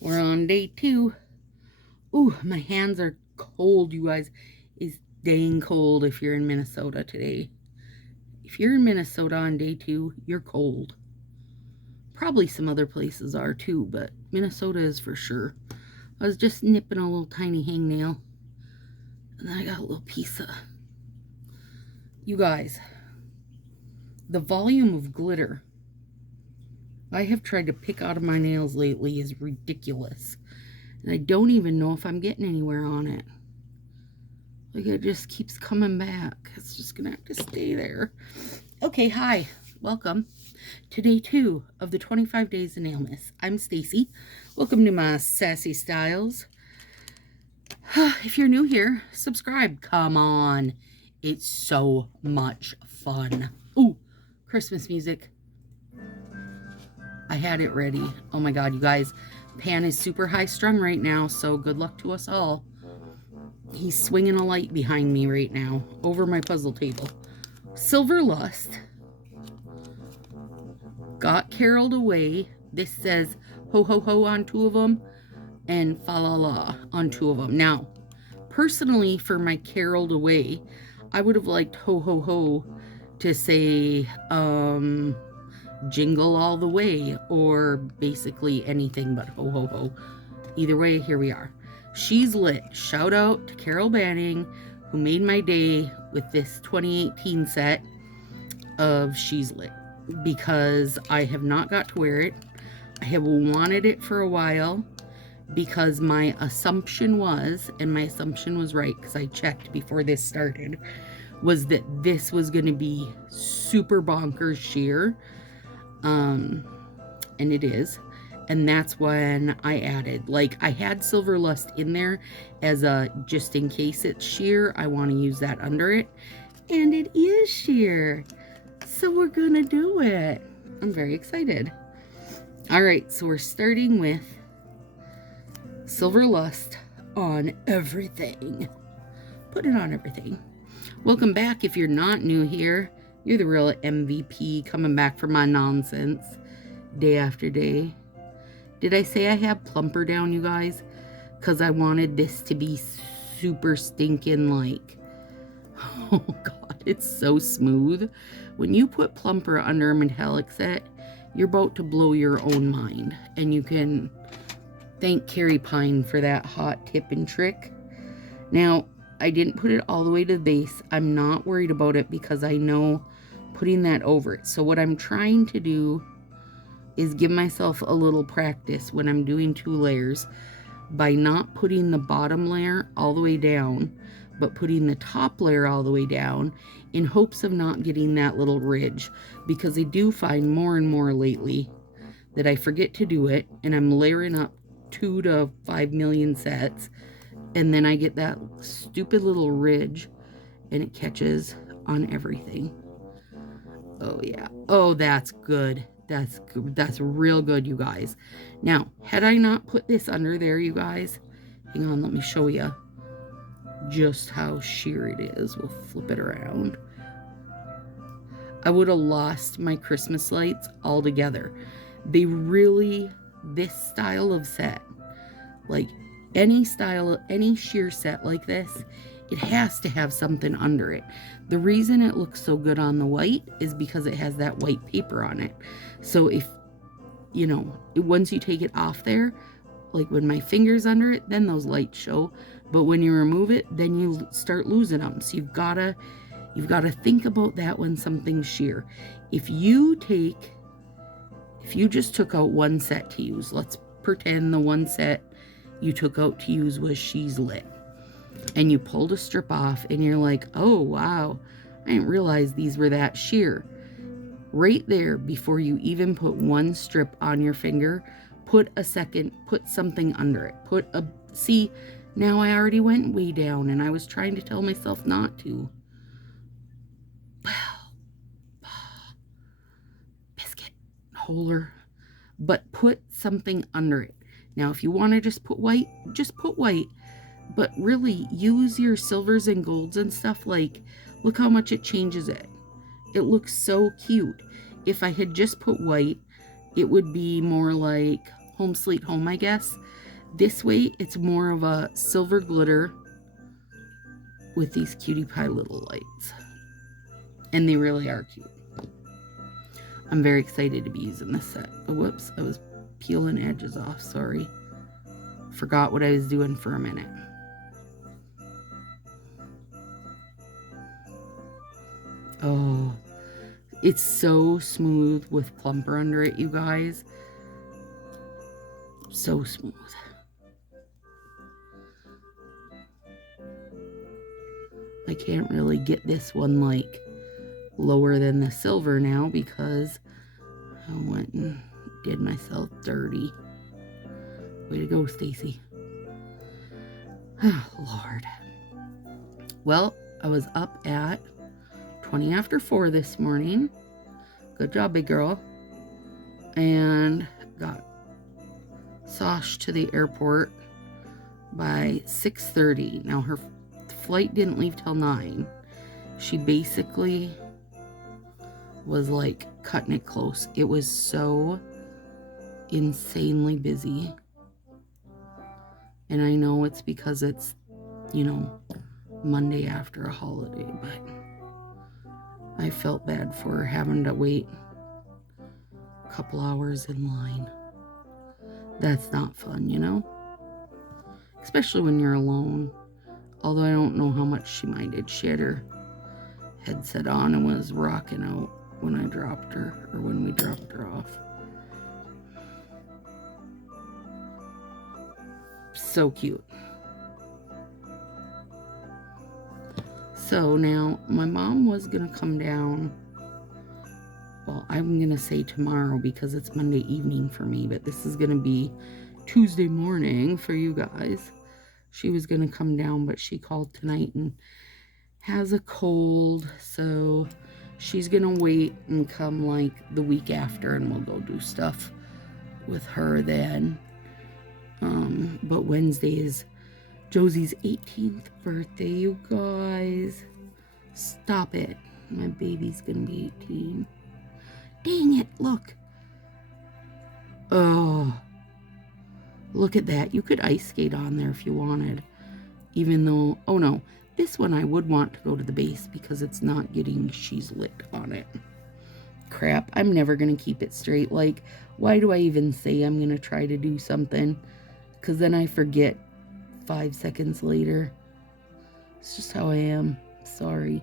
We're on day 2. Ooh, my hands are cold, you guys. It's dang cold if you're in Minnesota today. If you're in Minnesota on day 2, you're cold. Probably some other places are too, but Minnesota is for sure. I was just nipping a little tiny hangnail, and then I got a little piece of... You guys, the volume of glitter I have tried to pick out of my nails lately is ridiculous. And I don't even know if I'm getting anywhere on it. Like, it just keeps coming back. It's just gonna have to stay there. Okay, hi. Welcome to day 2 of the 25 days of Nailmas. I'm Stacy. Welcome to my Sassy Styles. If you're new here, subscribe. Come on. It's so much fun. Ooh, Christmas music. I had it ready. Oh my God, you guys. Pan is super high strung right now, so good luck to us all. He's swinging a light behind me right now over my puzzle table. Silver Lust got caroled away. This says ho ho ho on 2 of them and fa la la on 2 of them. Now, personally, for my caroled away, I would have liked ho ho ho to say jingle all the way, or basically anything but ho ho ho. Either way, here we are. She's lit. Shout out to Carol Banning, who made my day with this 2018 set of She's Lit, because I have not got to wear it. I have wanted it for a while, because my assumption was, and my assumption was right because I checked before this started, was that this was going to be super bonkers sheer. And it is. And that's when I added, like, I had Silver Lust in there as a, just in case it's sheer, I want to use that under it. And it is sheer. So we're gonna do it. I'm very excited. All right, so we're starting with Silver Lust on everything. Put it on everything. Welcome back. If you're not new here, you're the real MVP coming back for my nonsense day after day. Did I say I have plumper down, you guys? Because I wanted this to be super stinking like, oh God, it's so smooth. When you put plumper under a metallic set, you're about to blow your own mind. And you can thank Carrie Pine for that hot tip and trick. Now, I didn't put it all the way to the base. I'm not worried about it because I know putting that over it. So what I'm trying to do is give myself a little practice when I'm doing 2 layers by not putting the bottom layer all the way down, but putting the top layer all the way down in hopes of not getting that little ridge, because I do find more and more lately that I forget to do it and I'm layering up 2 to 5 million sets, and then I get that stupid little ridge and it catches on everything. Oh yeah. Oh, that's good. That's good. That's real good, you guys. Now, had I not put this under there, you guys, hang on, let me show you just how sheer it is. We'll flip it around. I would have lost my Christmas lights altogether. They really, this style of set, like any style, any sheer set like this, it has to have something under it. The reason it looks so good on the white is because it has that white paper on it. So if, you know, once you take it off there, like when my finger's under it, then those lights show. But when you remove it, then you start losing them. So you've gotta think about that when something's sheer. If you just took out one set to use, let's pretend the one set you took out to use was She's Lit, and you pulled a strip off and you're like, oh wow, I didn't realize these were that sheer. Right there, before you even put one strip on your finger, put something under it. See, now I already went way down and I was trying to tell myself not to. Well, biscuit holder, but put something under it. Now, if you want to just put white, just put white. But really, use your silvers and golds and stuff. Like, look how much it changes it. It looks so cute. If I had just put white, it would be more like Home Sweet Home, I guess. This way, it's more of a silver glitter with these cutie pie little lights. And they really are cute. I'm very excited to be using this set. Oh, whoops, I was peeling edges off, sorry. Forgot what I was doing for a minute. Oh, it's so smooth with plumper under it, you guys. So smooth. I can't really get this one like lower than the silver now because I went and did myself dirty. Way to go, Stacy. Oh, Lord. Well, I was up at 20 after 4 this morning. Good job, big girl. And got Sash to the airport by 6:30. Now, her flight didn't leave till 9. She basically was like cutting it close. It was so insanely busy. And I know it's because it's, you know, Monday after a holiday, but I felt bad for her having to wait a couple hours in line. That's not fun, you know? Especially when you're alone. Although I don't know how much she minded. She had her headset on and was rocking out when I dropped her, or when we dropped her off. So cute. So now my mom was gonna come down. Well, I'm gonna say tomorrow because it's Monday evening for me, but this is gonna be Tuesday morning for you guys. She was gonna come down, but she called tonight and has a cold, so she's gonna wait and come like the week after, and we'll go do stuff with her then. But Wednesday is Josie's 18th birthday, you guys. Stop it. My baby's gonna be 18. Dang it, look. Oh, look at that. You could ice skate on there if you wanted. Even though, oh no, this one I would want to go to the base because it's not getting she's lit on it. Crap, I'm never gonna keep it straight. Like, why do I even say I'm gonna try to do something? Because then I forget 5 seconds later. It's just how I am. Sorry.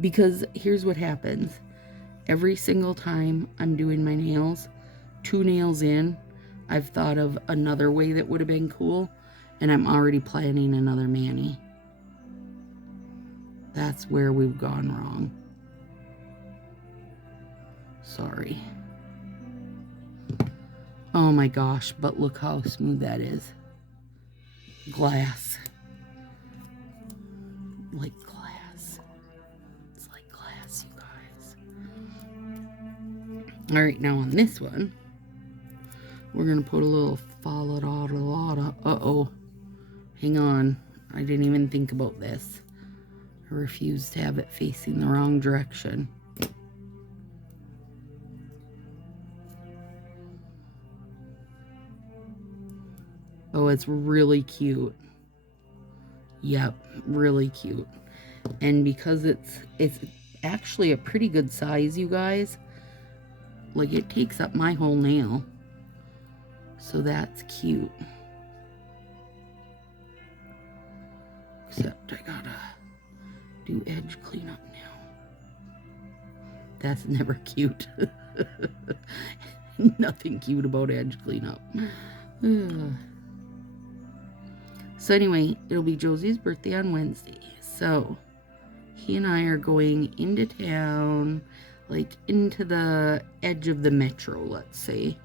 Because here's what happens. Every single time I'm doing my nails, 2 nails in, I've thought of another way that would have been cool, and I'm already planning another mani. That's where we've gone wrong. Sorry. Oh my gosh, but look how smooth that is. Glass. Like glass. It's like glass, you guys. Alright, now on this one, we're going to put a little fa-la-da-da-da-da. Uh-oh. Hang on. I didn't even think about this. I refuse to have it facing the wrong direction. Oh, it's really cute. Yep, really cute. And because it's actually a pretty good size, you guys. Like, it takes up my whole nail. So that's cute. Except I gotta do edge cleanup now. That's never cute. Nothing cute about edge cleanup. So anyway, it'll be Josie's birthday on Wednesday. So he and I are going into town, like into the edge of the metro, let's say.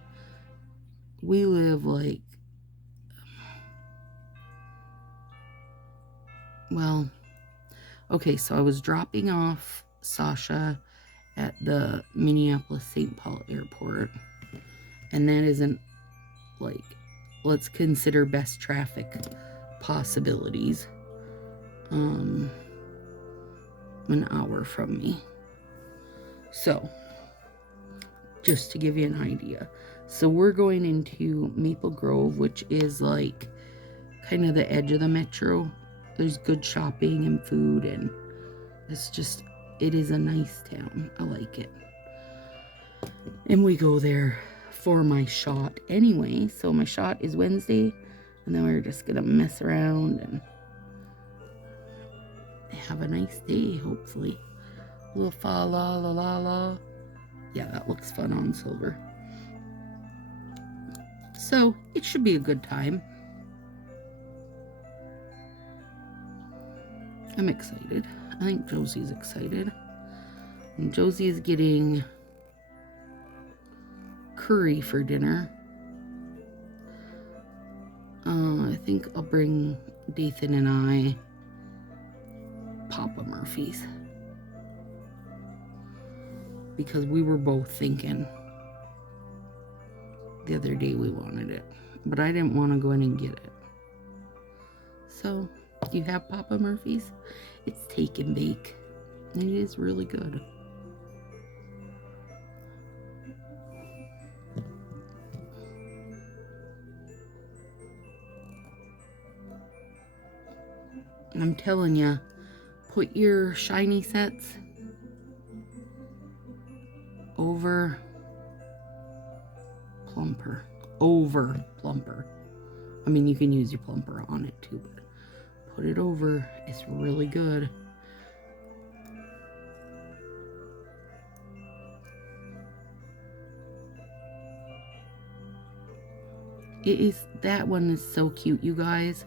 We live like, well, okay, so I was dropping off Sasha at the Minneapolis-St. Paul airport, and that isn't like, let's consider best traffic possibilities, an hour from me. So just to give you an idea, So we're going into Maple Grove, which is like kind of the edge of the metro. There's good shopping and food, and it is a nice town. I like it. And we go there for my shot anyway. So my shot is Wednesday, and then we're just gonna mess around and have a nice day, hopefully. A little fa la la la la. Yeah, that looks fun on silver. So it should be a good time. I'm excited. I think Josie's excited. And Josie is getting curry for dinner. I think I'll bring Dathan and I Papa Murphy's, because we were both thinking the other day we wanted it, but I didn't want to go in and get it. So, do you have Papa Murphy's? It's take and bake, and it is really good. I'm telling you, put your shiny sets over plumper. I mean, you can use your plumper on it too, but put it over. It's really good. That one is so cute, you guys.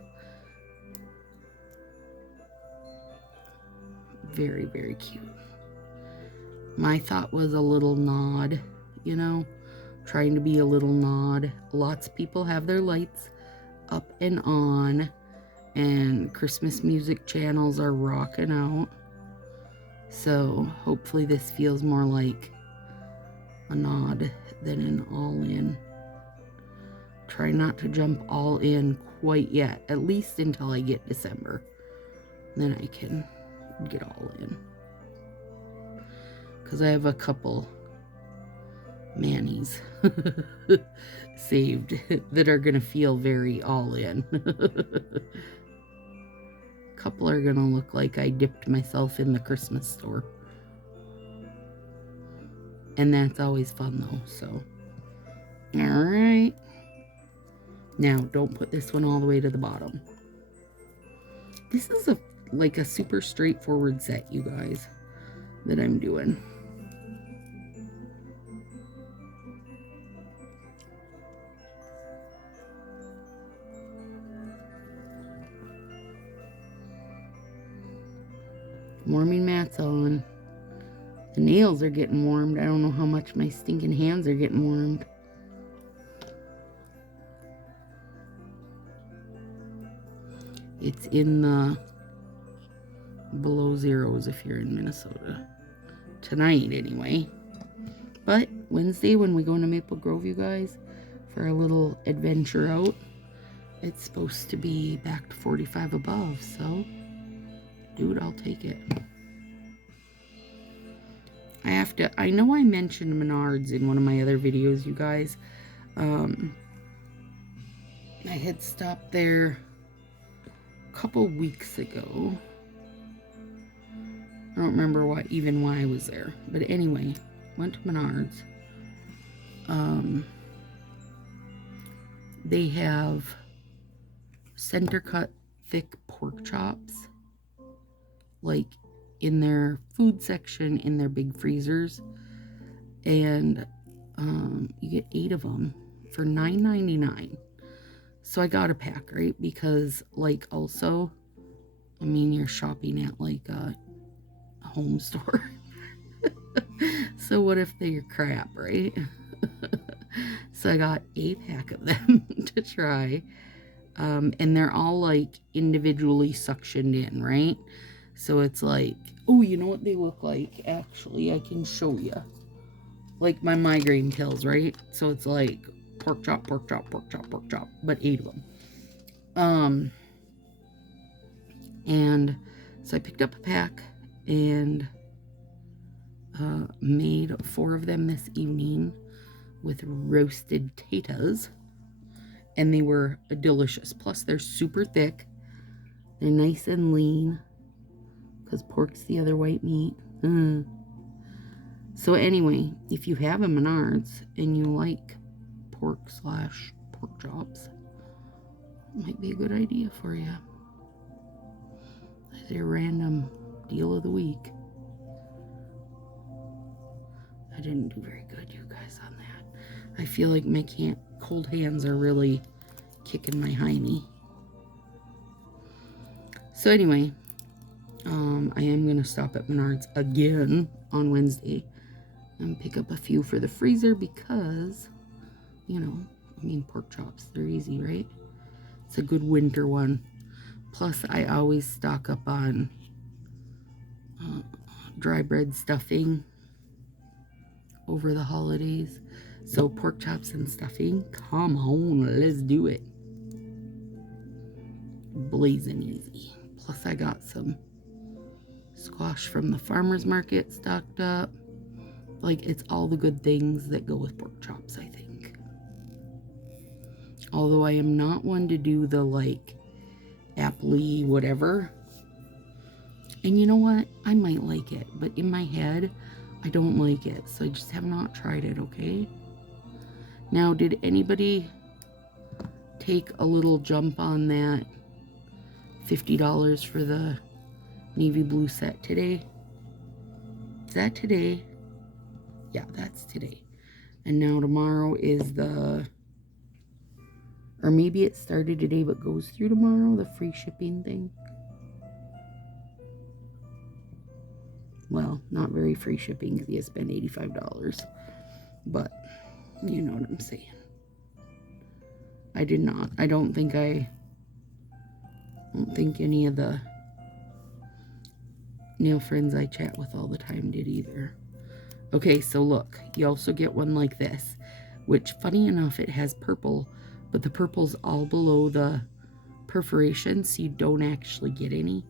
Very, very cute. My thought was a little nod, you know, trying to be a little nod. Lots of people have their lights up and on, and Christmas music channels are rocking out. So hopefully this feels more like a nod than an all-in. Try not to jump all in quite yet, at least until I get December. Then I can get all in, because I have a couple Mannies saved that are gonna feel very all in. A couple are gonna look like I dipped myself in the Christmas store, and that's always fun though. So all right, now don't put this one all the way to the bottom. This is like a super straightforward set, you guys, that I'm doing. Warming mat's on. The nails are getting warmed. I don't know how much my stinking hands are getting warmed. It's in the below zeros if you're in Minnesota. Tonight, anyway. But Wednesday, when we go into Maple Grove, you guys, for a little adventure out, it's supposed to be back to 45 above. So, dude, I'll take it. I know I mentioned Menards in one of my other videos, you guys. I had stopped there a couple weeks ago. I don't remember why I was there. But anyway, went to Menards. They have center cut thick pork chops, like in their food section in their big freezers, and you get 8 of them for $9.99. So I got a pack, right? Because like, also, I mean, you're shopping at like a home store. So what if they're crap, right? So I got a pack of them to try, and they're all like individually suctioned in, right? So it's like, oh, you know what they look like? Actually, I can show you. Like my migraine pills, right? So it's like pork chop, pork chop, pork chop, pork chop, but 8 of them. And so I picked up a pack and made 4 of them this evening with roasted potatoes, and they were delicious. Plus, they're super thick. They're nice and lean, because pork's the other white meat. So anyway, if you have a Menards and you like pork chops, it might be a good idea for you. As a random deal of the week. I didn't do very good, you guys, on that. I feel like my cold hands are really kicking my hiney. So anyway, I am going to stop at Menards again on Wednesday and pick up a few for the freezer because, you know, I mean, pork chops, they're easy, right? It's a good winter one. Plus, I always stock up on dry bread stuffing over the holidays. So pork chops and stuffing, come on, let's do it. Blazing easy. Plus, I got some squash from the farmer's market stocked up. Like, it's all the good things that go with pork chops, I think. Although I am not one to do the, like, appley whatever. And you know what? I might like it. But in my head, I don't like it. So I just have not tried it, okay? Now, did anybody take a little jump on that $50 for the navy blue set today? Is that today? Yeah, that's today. And now tomorrow is or maybe it started today but goes through tomorrow, the free shipping thing. Well, not very free shipping because you spend $85. But you know what I'm saying. I did not. I don't think any of the nail friends I chat with all the time did either. Okay, so look, you also get one like this, which, funny enough, it has purple, but the purple's all below the perforation, so you don't actually get any.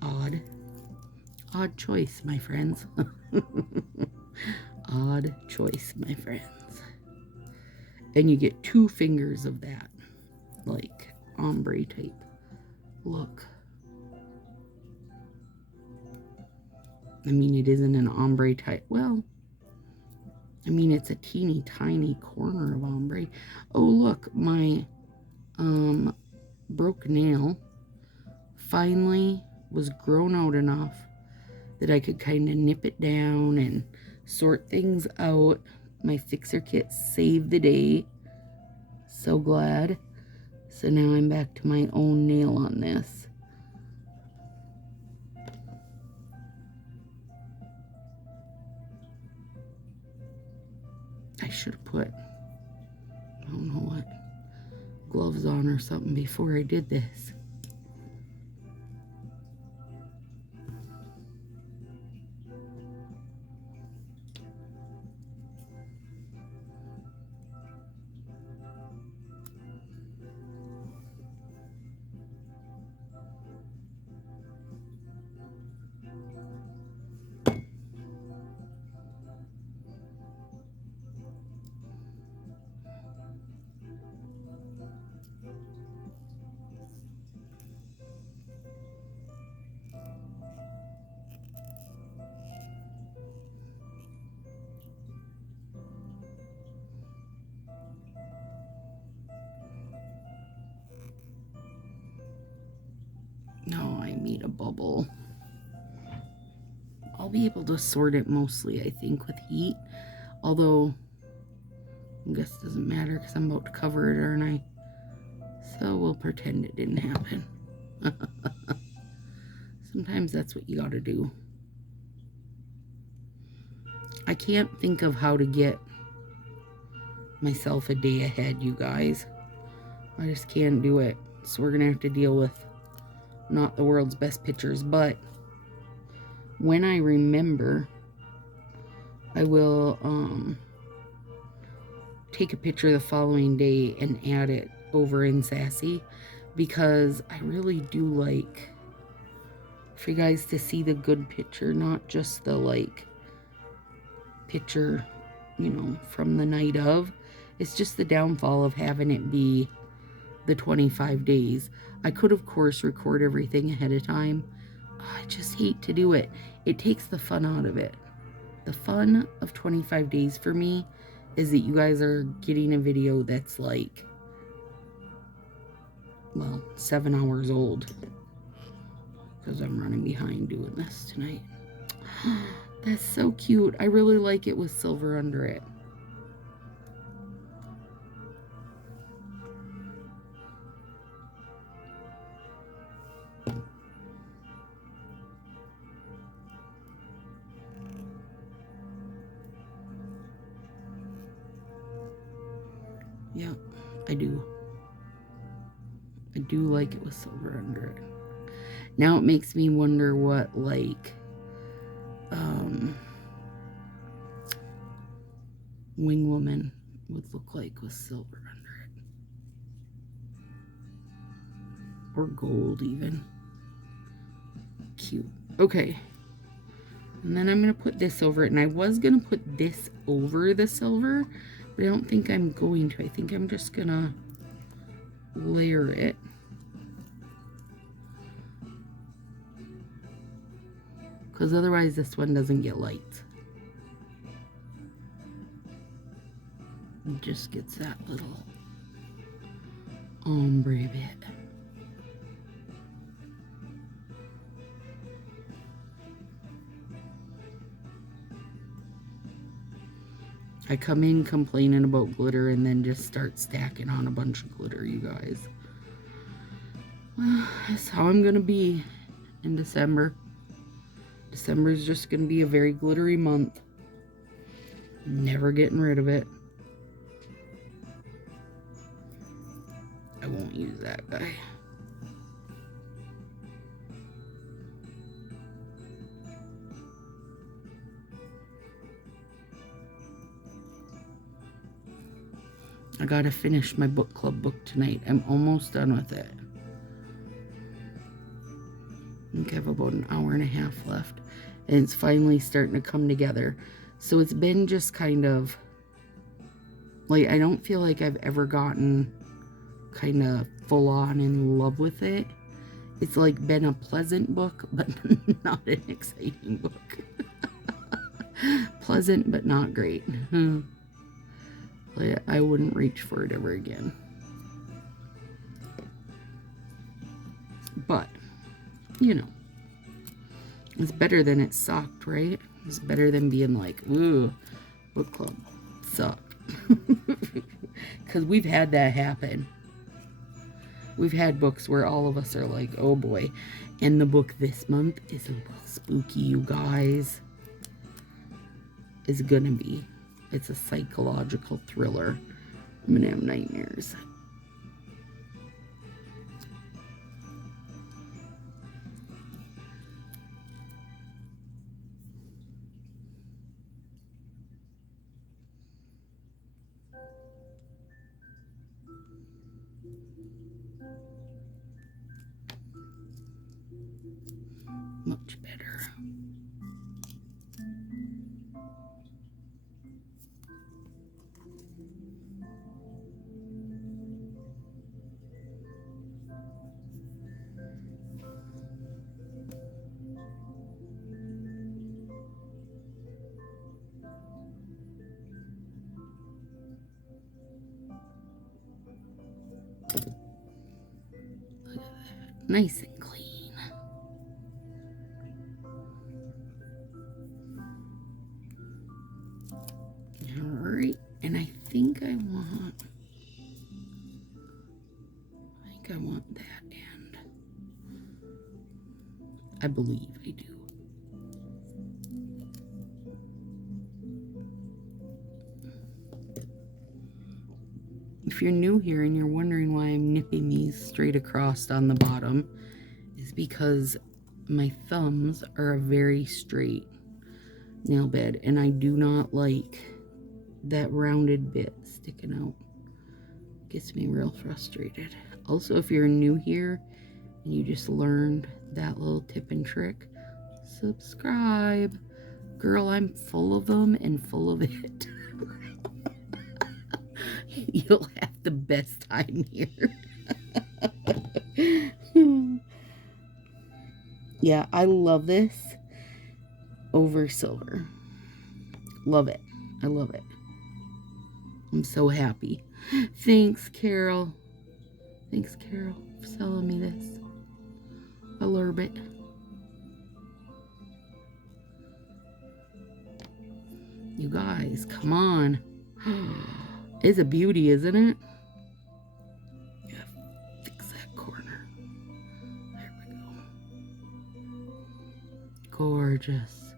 Odd choice, my friends. Odd choice, my friends. And you get 2 fingers of that, like ombre type look. I mean, it isn't an ombre type. Well, I mean, it's a teeny tiny corner of ombre. Oh, look, my broke nail finally was grown out enough that I could kind of nip it down and sort things out. My fixer kit saved the day. So glad. So now I'm back to my own nail on this. I should have put, I don't know what, gloves on or something before I did this. No, I made a bubble. I'll be able to sort it mostly, I think, with heat. Although, I guess it doesn't matter because I'm about to cover it, aren't I? So we'll pretend it didn't happen. Sometimes that's what you gotta do. I can't think of how to get myself a day ahead, you guys. I just can't do it. So we're gonna have to deal with not the world's best pictures, but when I remember, I will take a picture the following day and add it over in Sassy, because I really do like for you guys to see the good picture, not just the like picture you know, from the night of. It's just the downfall of having it be the 25 days. I could, of course, record everything ahead of time. I just hate to do it. It takes the fun out of it. The fun of 25 days for me is that you guys are getting a video that's like, well, 7 hours old. Because I'm running behind doing this tonight. That's so cute. I really like it with silver under it. Yeah, I do. I do like it with silver under it. Now it makes me wonder what, like, Wing Woman would look like with silver under it. Or gold, even. Cute. Okay. And then I'm going to put this over it. And I was going to put this over the silver, but I don't think I'm going to. I think I'm just going to layer it. Because otherwise this one doesn't get light. It just gets that little ombre bit. I come in complaining about glitter and then just start stacking on a bunch of glitter, you guys. Well, that's how I'm gonna be in December. December is just gonna be a very glittery month. Never getting rid of it. I won't use that guy. I gotta finish my book club book tonight. I'm almost done with it. I think I have about an hour and a half left. And it's finally starting to come together. So it's been just kind of, like, I don't feel like I've ever gotten kind of full on in love with it. It's like been a pleasant book, but not an exciting book. Pleasant, but not great. Like, I wouldn't reach for it ever again. But, you know, it's better than it sucked, right? It's better than being like, ooh, book club sucked. Because we've had that happen. We've had books where all of us are like, oh boy. And the book this month is a little spooky, you guys. It's gonna be. It's a psychological thriller. I'm gonna have nightmares. Much better. Look at that. Nice and clean. Alright, and I think I want that end. I believe I do. If you're new here and you're wondering why I'm nipping these straight across on the bottom, is because my thumbs are a very straight nail bed, and I do not like that rounded bit sticking out. Gets me real frustrated. Also, if you're new here and you just learned that little tip and trick, subscribe. Girl, I'm full of them and full of it. You'll have the best time here. Yeah, I love this over silver. Love it. I love it. I'm so happy. Thanks, Carol. Thanks, Carol, for selling me this. I love it. You guys, come on. It's a beauty, isn't it? Yeah, fix that corner. There we go. Gorgeous.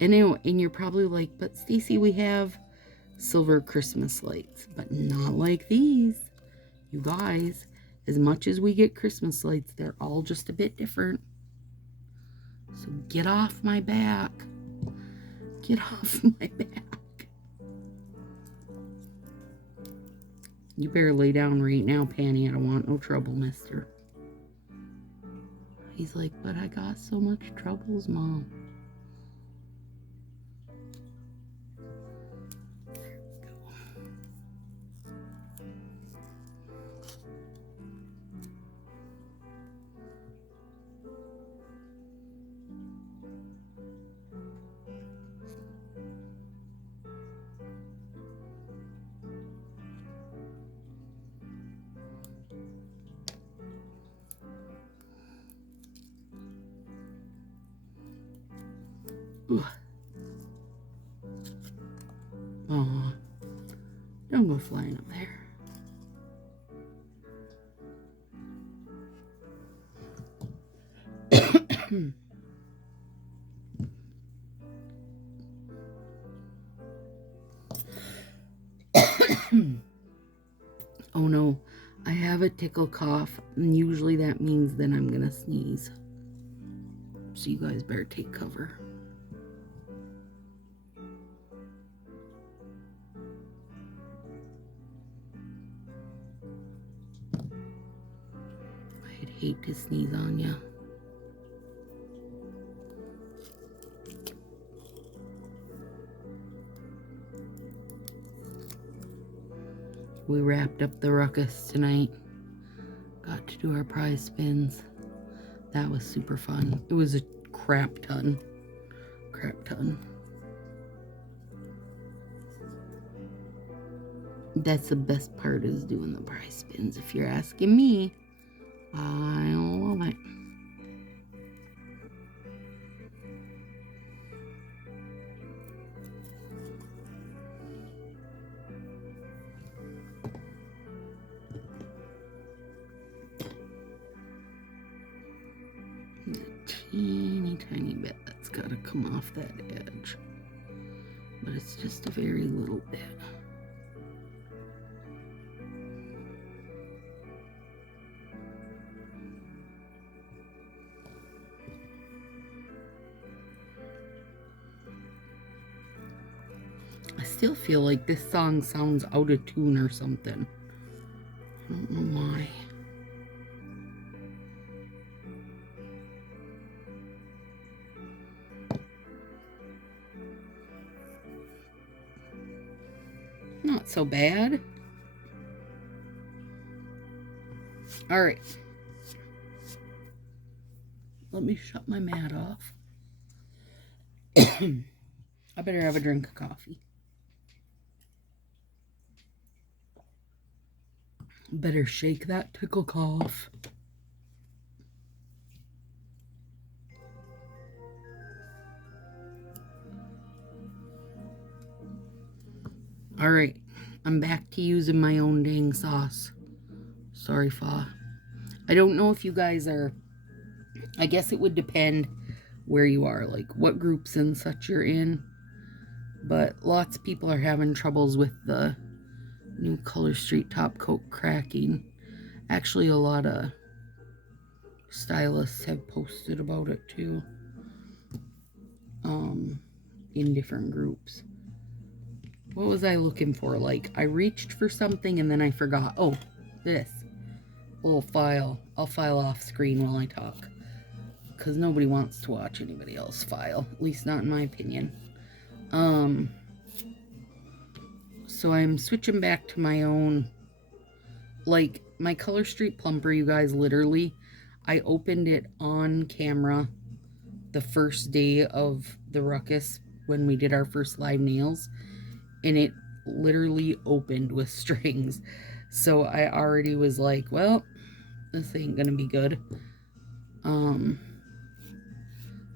And you're probably like, but Stacy, we have silver Christmas lights, but not like these. You guys, as much as we get Christmas lights, they're all just a bit different. So get off my back. Get off my back. You better lay down right now, Panny. I don't want no trouble, mister. He's like, but I got so much troubles, Mom. Oh, don't go flying up there. Oh no, I have a tickle cough, and usually that means then I'm gonna sneeze. So you guys better take cover. I'd hate to sneeze on you. We wrapped up the ruckus tonight. Got to do our prize spins. That was super fun. It was a crap ton. That's the best part, is doing the prize spins, if you're asking me. I love it. Teeny tiny bit that's got to come off that edge, but it's just a very little bit. I still feel like this song sounds out of tune or something. I don't know why. Not so bad. All right. Let me shut my mat off. I better have a drink of coffee. Better shake that tickle cough. All right, I'm back to using my own dang sauce. Sorry, Fa. I don't know if you guys are, I guess it would depend where you are, like what groups and such you're in. But lots of people are having troubles with the new Color Street top coat cracking. Actually, a lot of stylists have posted about it too. In different groups. What was I looking for? Like, I reached for something and then I forgot. Oh, this little file. I'll file off screen while I talk, because nobody wants to watch anybody else file, at least not in my opinion. So I'm switching back to my own, like my Color Street Plumper, you guys, literally, I opened it on camera the first day of the ruckus when we did our first live nails, and it literally opened with strings. So I already was like, well, this ain't gonna be good.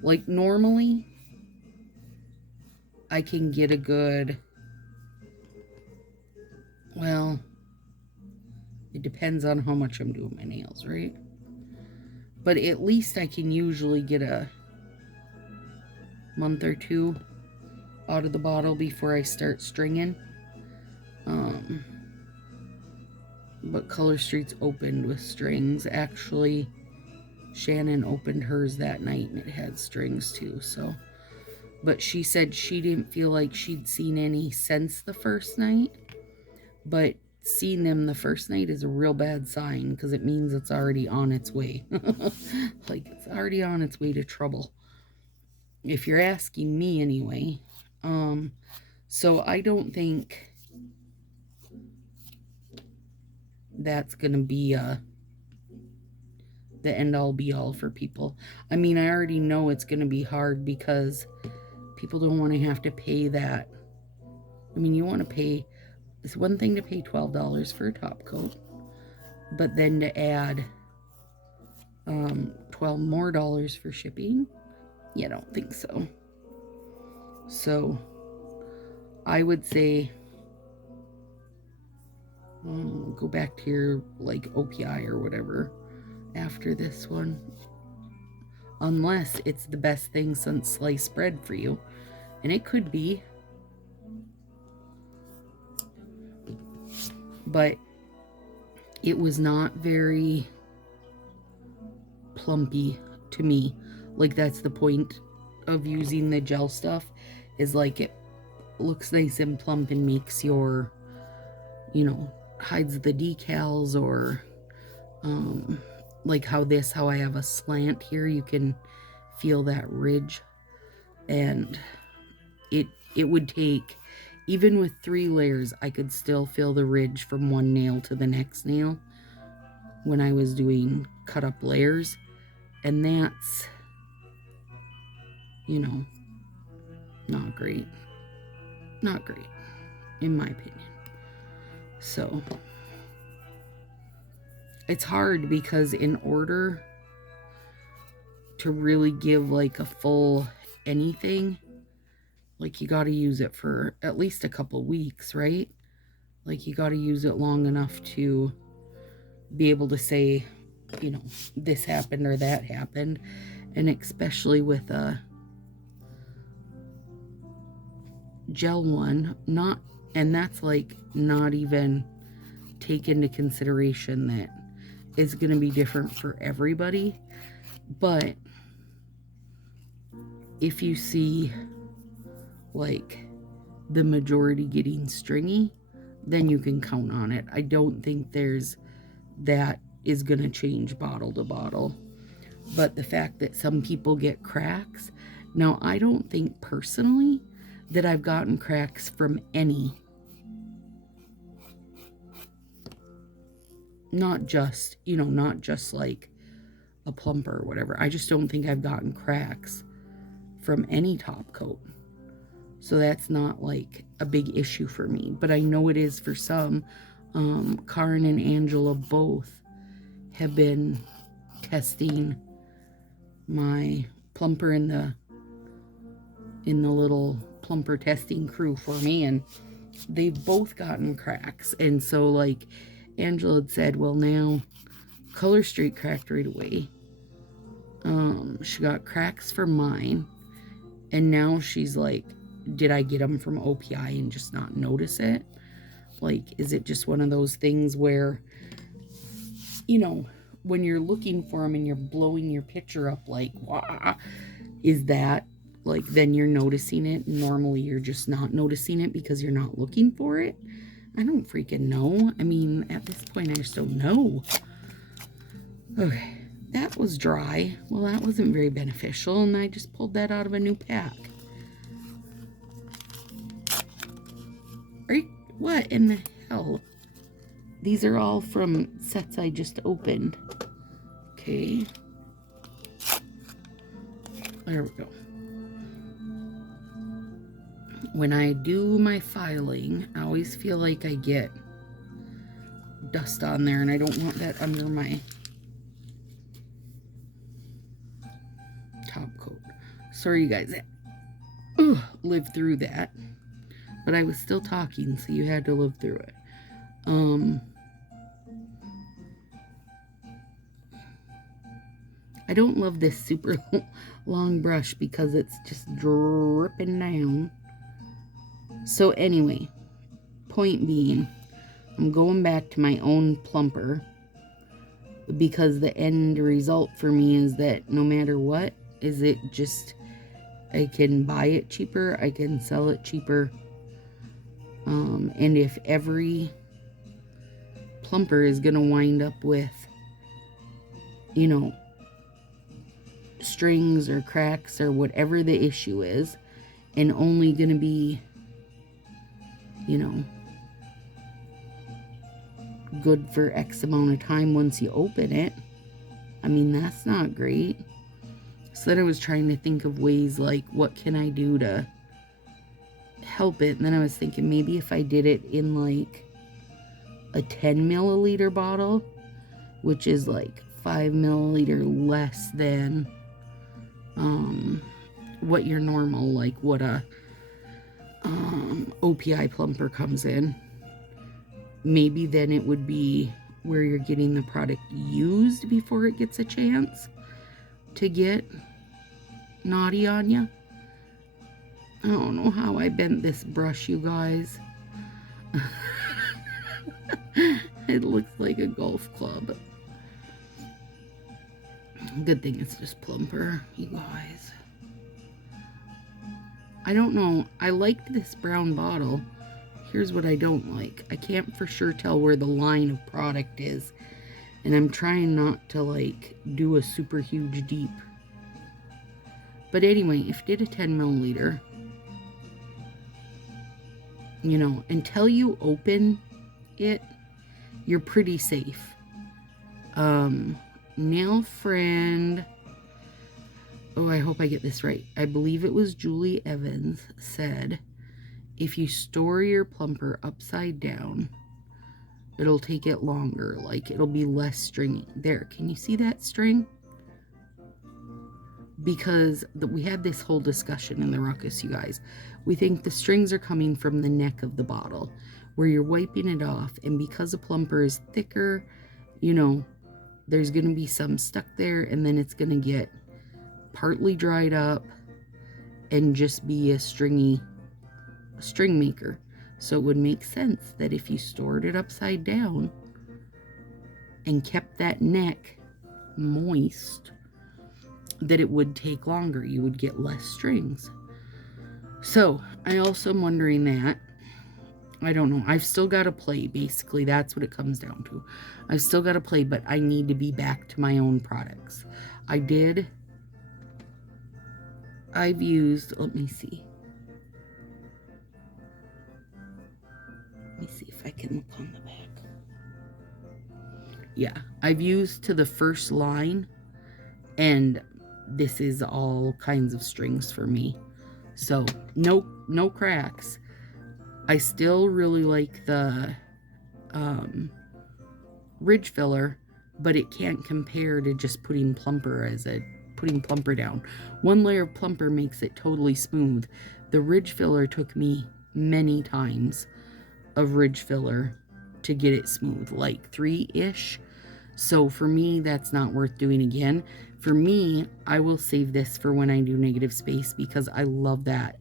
Like normally I can get a good, well, it depends on how much I'm doing my nails, right? But at least I can usually get a month or two out of the bottle before I start stringing. But Color Street's opened with strings. Actually, Shannon opened hers that night and it had strings too, so. But she said she didn't feel like she'd seen any since the first night. But seeing them the first night is a real bad sign because it means it's already on its way. Like, it's already on its way to trouble, if you're asking me anyway. So I don't think that's gonna be the end-all be-all for people. I mean, I already know it's gonna be hard because people don't want to have to pay that. I mean, you want to pay, it's one thing to pay $12 for a top coat, but then to add $12 more for shipping, yeah, I don't think so. So I would say go back to your like OPI or whatever after this one, unless it's the best thing since sliced bread for you, and it could be. But it was not very plumpy to me. Like, that's the point of using the gel stuff, is like it looks nice and plump and makes your, you know, hides the decals, or like how I have a slant here, you can feel that ridge, and it would take, even with 3 layers, I could still feel the ridge from one nail to the next nail when I was doing cut up layers, and that's, you know, not great. Not great, in my opinion. So it's hard because in order to really give like a full anything, like, you got to use it for at least a couple weeks, right? Like, you got to use it long enough to be able to say, you know, this happened or that happened. And especially with a gel one, not, and that's like not even take into consideration that it's going to be different for everybody. But if you see like the majority getting stringy, then you can count on it. I don't think that is going to change bottle to bottle. But the fact that some people get cracks, now I don't think personally that I've gotten cracks from any, not just, you know, not just like a plumper or whatever. I just don't think I've gotten cracks from any top coat. So that's not like a big issue for me, but I know it is for some. Karen and Angela both have been testing my plumper in the little plumper testing crew for me, and they've both gotten cracks. And so like Angela had said, well, now Color Street cracked right away. She got cracks for mine, and now she's like, did I get them from OPI and just not notice it? Like, is it just one of those things where, you know, when you're looking for them and you're blowing your picture up like, wah, is that like, then you're noticing it? Normally you're just not noticing it because you're not looking for it. I don't freaking know. I mean, at this point I just don't know. Okay, that was dry. Well, that wasn't very beneficial, and I just pulled that out of a new pack. What in the hell? These are all from sets I just opened. Okay. There we go. When I do my filing, I always feel like I get dust on there, and I don't want that under my top coat. Sorry, you guys. Lived through that. But I was still talking, so you had to live through it. I don't love this super long brush because it's just dripping down. So anyway, point being, I'm going back to my own plumper because the end result for me is that no matter what, is it just, I can buy it cheaper, I can sell it cheaper. And if every plumper is going to wind up with, you know, strings or cracks or whatever the issue is, and only going to be, you know, good for X amount of time once you open it, I mean, that's not great. So then I was trying to think of ways like, what can I do to help it? And then I was thinking maybe if I did it in like a 10 milliliter bottle, which is like 5 milliliter less than what your normal, like what a OPI plumper comes in. Maybe then it would be where you're getting the product used before it gets a chance to get naughty on you. I don't know how I bent this brush, you guys. It looks like a golf club. Good thing it's just plumper, you guys. I don't know. I liked this brown bottle. Here's what I don't like. I can't for sure tell where the line of product is. And I'm trying not to like do a super huge deep. But anyway, if you did a 10 milliliter, you know, until you open it, you're pretty safe. Nail Friend, oh, I hope I get this right. I believe it was Julie Evans said, if you store your plumper upside down, it'll take it longer. Like, it'll be less stringy. There, can you see that string? Because we had this whole discussion in the ruckus, you guys. We think the strings are coming from the neck of the bottle, where you're wiping it off. And because a plumper is thicker, you know, there's going to be some stuck there, and then it's going to get partly dried up and just be a string maker. So it would make sense that if you stored it upside down and kept that neck moist, that it would take longer. You would get less strings. So I also am wondering that. I don't know. I've still got to play. Basically, that's what it comes down to. I've still got to play, but I need to be back to my own products. I've used, let me see. Let me see if I can look on the back. Yeah, I've used to the first line, and this is all kinds of strings for me. So no cracks. I still really like the ridge filler, but it can't compare to just putting plumper down. One layer of plumper makes it totally smooth. The ridge filler took me many times of ridge filler to get it smooth, like 3-ish. So for me, that's not worth doing again. For me, I will save this for when I do negative space because I love that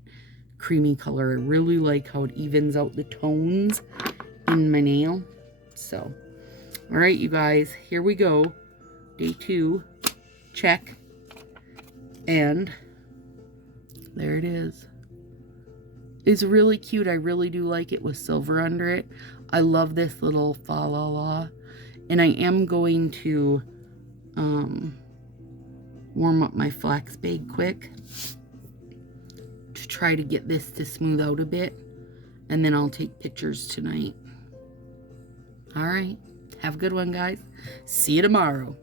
creamy color. I really like how it evens out the tones in my nail. So, all right, you guys, here we go. Day 2, check. And there it is. It's really cute. I really do like it with silver under it. I love this little fa la la. And I am going to warm up my flax bag quick to try to get this to smooth out a bit. And then I'll take pictures tonight. All right. Have a good one, guys. See you tomorrow.